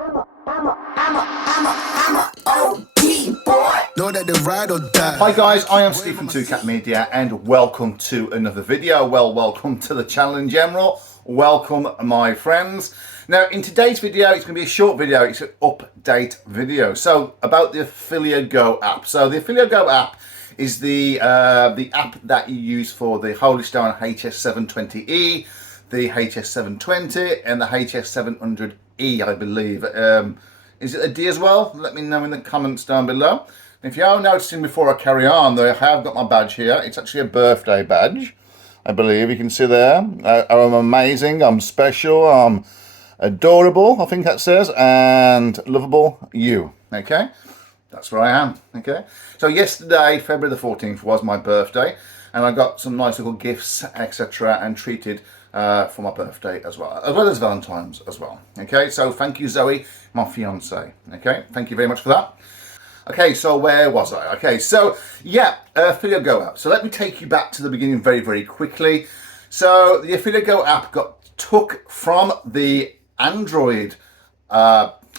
Know that they ride or die. Hi guys, I am Steve from 2Cat Media and welcome to another video. Well, welcome to the channel in general. Welcome my friends. Now in today's video, it's going to be a short video. It's an update video. So about the Ophelia Go app. So the Ophelia Go app is the app that you use for the Holy Stone Hs720e, the Hs720 and the Hs720e, I believe. Is it a D as well? Let me know in the comments down below. If you are noticing before I carry on, though, I have got my badge here. It's actually a birthday badge, I believe. You can see there. I'm amazing, I'm special, I'm adorable, I think that says, and lovable you, okay? That's where I am, okay? So yesterday, February the 14th, was my birthday, and I got some nice little gifts, etc., and treated for my birthday as well as Valentine's as well, okay? So thank you, Zoe, my fiance, okay? Thank you very much for that. Okay, so where was I? Okay, so yeah, Ophelia Go app. So let me take you back to the beginning very, very quickly. So the Ophelia Go app got took from the Android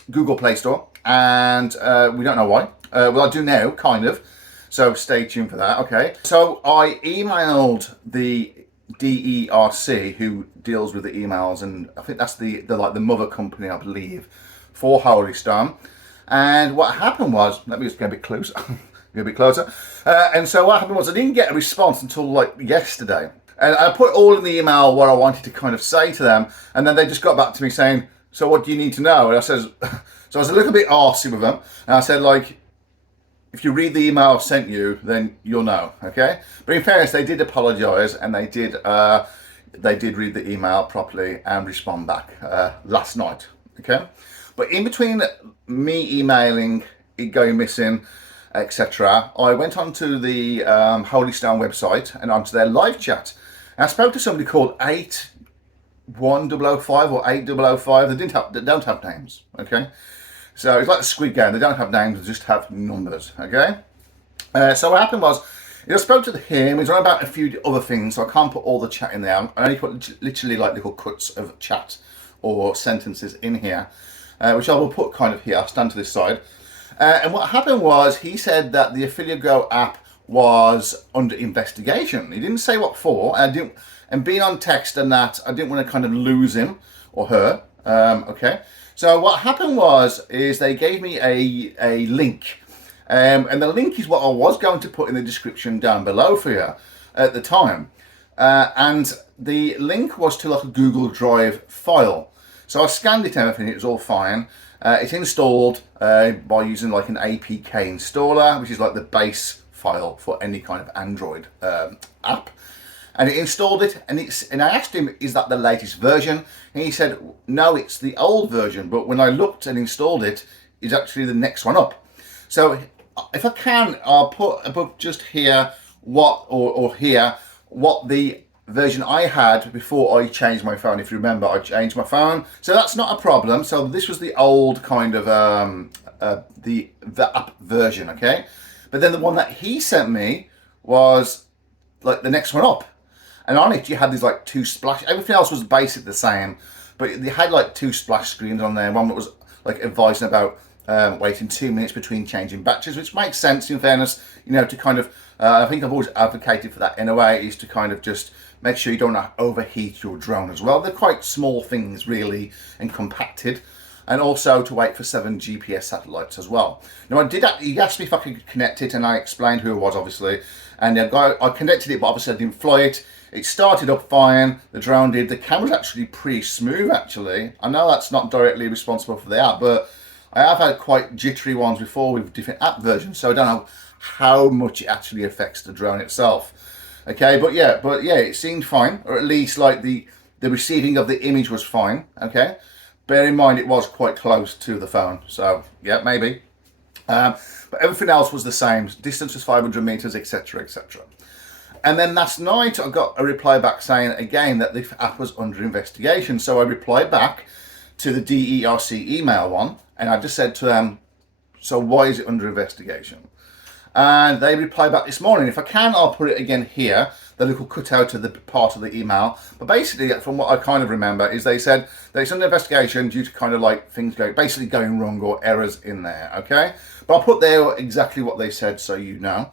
Google Play Store, and we don't know why. Well, I do now, kind of. So stay tuned for that. Okay. So I emailed the DERC, who deals with the emails, and I think that's the like the mother company, I believe, for Holy Stone. And what happened was, let me just get a bit closer, get a bit closer. And so what happened was I didn't get a response until like yesterday. And I put all in the email what I wanted to kind of say to them, and then they just got back to me saying, so what do you need to know? And I says, so I was a little bit arsey with them, and I said, like, if you read the email I've sent you, then you'll know, okay? But in fairness, they did apologise, and they did read the email properly and respond back last night, okay? But in between me emailing, it going missing, etc., I went onto the Holy Stone website and onto their live chat. And I spoke to somebody called 8105 or 8005. They don't have names, okay? So it's like the Squid Game. They don't have names, they just have numbers, okay? So what happened was, I spoke to him. He's on about a few other things, so I can't put all the chat in there. I only put literally like little cuts of chat or sentences in here, which I will put kind of here. I'll stand to this side. And what happened was, he said that the Ophelia Go app was under investigation. He didn't say what for, and being on text and that, I didn't want to kind of lose him or her, okay? So what happened is they gave me a link, and the link is what I was going to put in the description down below for you at the time. And the link was to like a Google Drive file. So I scanned it and everything, it was all fine. It's installed by using like an APK installer, which is like the base file for any kind of Android app. And it installed it, and I asked him, is that the latest version? And he said, no, it's the old version, but when I looked and installed it, it's actually the next one up. So if I can, I'll put above just here what the version I had before I changed my phone. If you remember, I changed my phone, so that's not a problem. So this was the old kind of the app version, okay? But then the one that he sent me was like the next one up, and on it you had these like two splash. Everything else was basically the same, but they had like two splash screens on there. One that was like advising about waiting 2 minutes between changing batteries, which makes sense in fairness, you know, to kind of I think I've always advocated for that in a way, is to kind of just make sure you don't overheat your drone as well. They're quite small things really and compacted, and also to wait for 7 GPS satellites as well. Now he asked me if I could connect it, and I explained who it was obviously, and I connected it, but obviously I didn't fly it. It started up fine, the drone did. The camera's actually pretty smooth actually. I know that's not directly responsible for the app, but I have had quite jittery ones before with different app versions, so I don't know how much it actually affects the drone itself. Okay, but yeah, it seemed fine, or at least like the receiving of the image was fine, okay? Bear in mind it was quite close to the phone, so yeah, maybe. But everything else was the same. Distance was 500 meters, etc., etc. And then last night I got a reply back saying again that the app was under investigation. So I replied back to the DERC email one, and I just said to them, so why is it under investigation? And they replied back this morning. If I can, I'll put it again here, the little cutout of the part of the email. But basically, from what I kind of remember, is they said that it's under investigation due to kind of like things basically going wrong or errors in there, okay? But I'll put there exactly what they said so you know.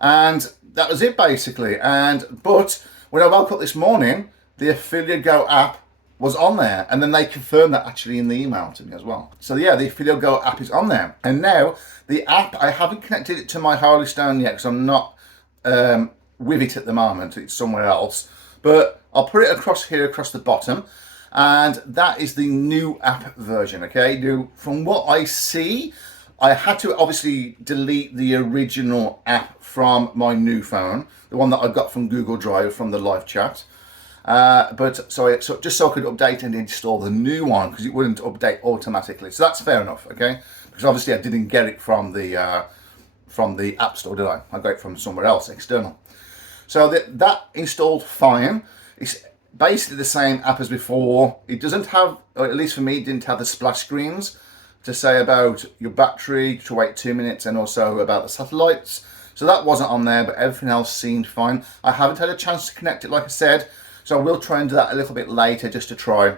And that was it basically. But when I woke up this morning, the Ophelia Go app was on there, and then they confirmed that actually in the email to me as well. So yeah, the Ophelia Go app is on there, and now the app, I haven't connected it to my Holy Stone yet because I'm not with it at the moment. It's somewhere else, but I'll put it across here, across the bottom, and that is the new app version. Okay, now from what I see, I had to obviously delete the original app from my new phone, the one that I got from Google Drive from the live chat. So just so I could update and install the new one, because it wouldn't update automatically. So that's fair enough, okay? Because obviously I didn't get it from the App Store, did I? I got it from somewhere else, external. So that installed fine. It's basically the same app as before. It doesn't have, or at least for me, it didn't have the splash screens to say about your battery, to wait 2 minutes, and also about the satellites. So that wasn't on there, but everything else seemed fine. I haven't had a chance to connect it, like I said. So I will try and do that a little bit later just to try.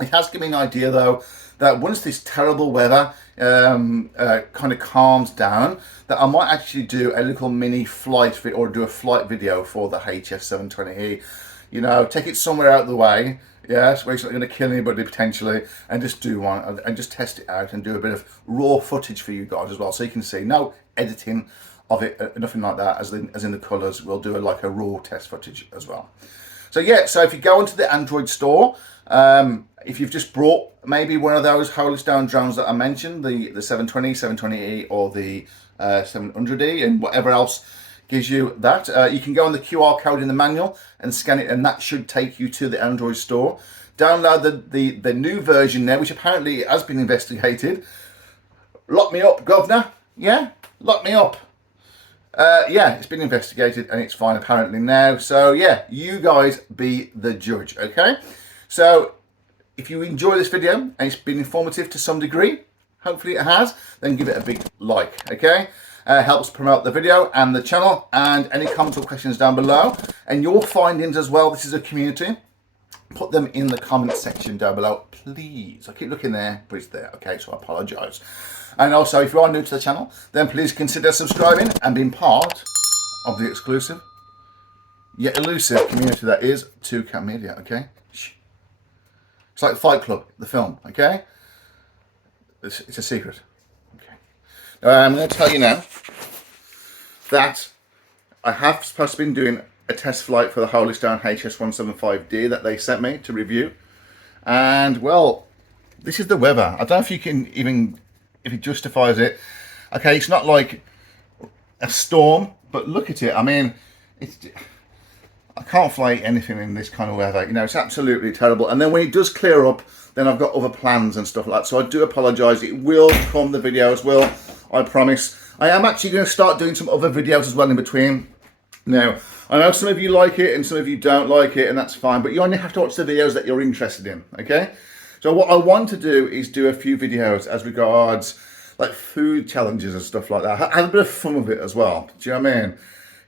It has given me an idea though, that once this terrible weather kind of calms down, that I might actually do a little mini flight or do a flight video for the Hs720e. You know, take it somewhere out of the way, yes, where it's not going to kill anybody potentially, and just do one and just test it out and do a bit of raw footage for you guys as well, so you can see. No editing of it, nothing like that, as in the colours. We'll do like a raw test footage as well. So yeah, so if you go into the Android store, if you've just brought maybe one of those Holy Stone drones that I mentioned, the 720, 720e or the 700e and whatever else gives you that, you can go on the QR code in the manual and scan it, and that should take you to the Android store. Download the new version there, which apparently has been investigated. Lock me up, governor. Yeah, lock me up. Yeah, it's been investigated and it's fine apparently now. So yeah, you guys be the judge, okay? So if you enjoy this video and it's been informative to some degree, hopefully it has, then give it a big like, okay? Helps promote the video and the channel, and any comments or questions down below. And your findings as well, this is a community. Put them in the comment section down below, please. I keep looking there, but it's there, okay? So I apologise. And also, if you are new to the channel, then please consider subscribing and being part of the exclusive, yet elusive community that is 2Cat Media, okay? Shh. It's like Fight Club, the film, okay? It's a secret, okay? Now, I'm going to tell you now that I have supposed to be doing a test flight for the Holy Stone Hs720e that they sent me to review. And, well, this is the weather. I don't know if you can even... if it justifies it. Okay, it's not like a storm, but look at it. I mean, I can't fly anything in this kind of weather. You know, it's absolutely terrible. And then when it does clear up, then I've got other plans and stuff like that. So I do apologise. It will come, the videos will, I promise. I am actually going to start doing some other videos as well in between. Now, I know some of you like it and some of you don't like it, and that's fine. But you only have to watch the videos that you're interested in, okay? So what I want to do is do a few videos as regards like food challenges and stuff like that. Have a bit of fun with it as well. Do you know what I mean?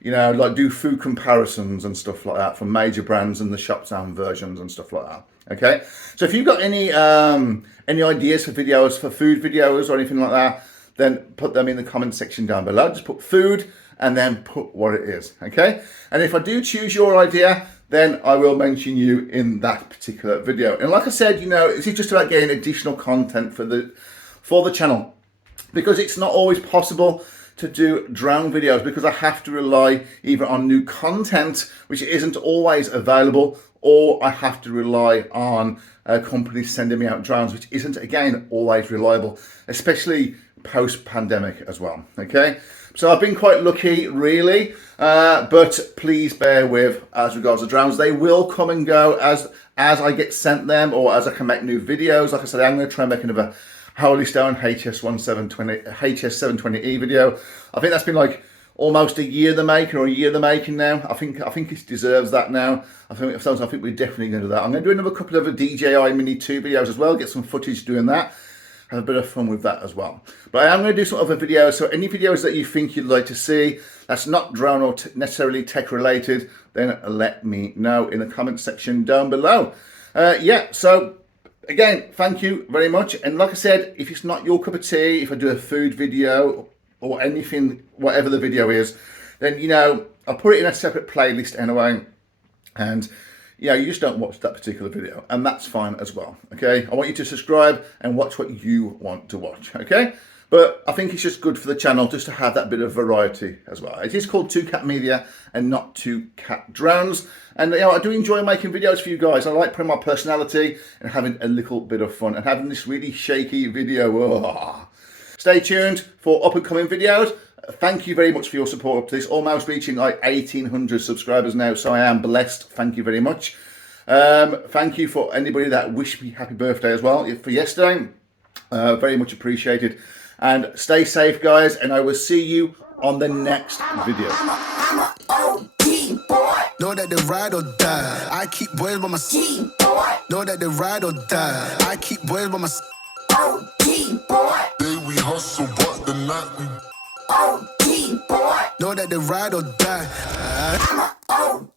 You know, like do food comparisons and stuff like that from major brands and the shop down versions and stuff like that. Okay. So if you've got any ideas for videos, for food videos or anything like that, then put them in the comment section down below. Just put food and then put what it is. Okay. And if I do choose your idea, then I will mention you in that particular video. And like I said, you know, this is just about getting additional content for the channel, because it's not always possible to do drone videos, because I have to rely either on new content, which isn't always available, or I have to rely on companies sending me out drones, which isn't, again, always reliable, especially post-pandemic as well, okay? So I've been quite lucky, really, but please bear with as regards to drones. They will come and go as I get sent them, or as I can make new videos. Like I said, I'm going to try and make another Holy Stone Hs720e video. I think that's been like almost a year the making, or a year the making now. I think it deserves that now. I think we're definitely going to do that. I'm going to do another couple of DJI Mini 2 videos as well, get some footage doing that. have a bit of fun with that as well. But I am going to do some other videos, so any videos that you think you'd like to see that's not drone or necessarily tech related, then let me know in the comment section down below. Yeah, so again, thank you very much. And like I said, if it's not your cup of tea, if I do a food video or anything, whatever the video is, then, you know, I'll put it in a separate playlist anyway. And, you know, you just don't watch that particular video, and that's fine as well, okay? I want you to subscribe and watch what you want to watch, okay? But I think it's just good for the channel just to have that bit of variety as well. It is called 2Cat Media and not 2Cat Drones. And, you know, I do enjoy making videos for you guys. I like putting my personality and having a little bit of fun and having this really shaky video. Oh. Stay tuned for up and coming videos. Thank you very much for your support up to this. Almost reaching like 1,800 subscribers now, so I am blessed. Thank you very much. Thank you for anybody that wished me happy birthday as well for yesterday. Very much appreciated. And stay safe, guys, and I will see you on the next video. I'm a OG boy. Know that they ride or die. I keep boys by my side. Know that they ride or die. I keep boys by my side. OG boy. Day we hustle, but the night we OG boy. Know that they ride or die. I'm a OG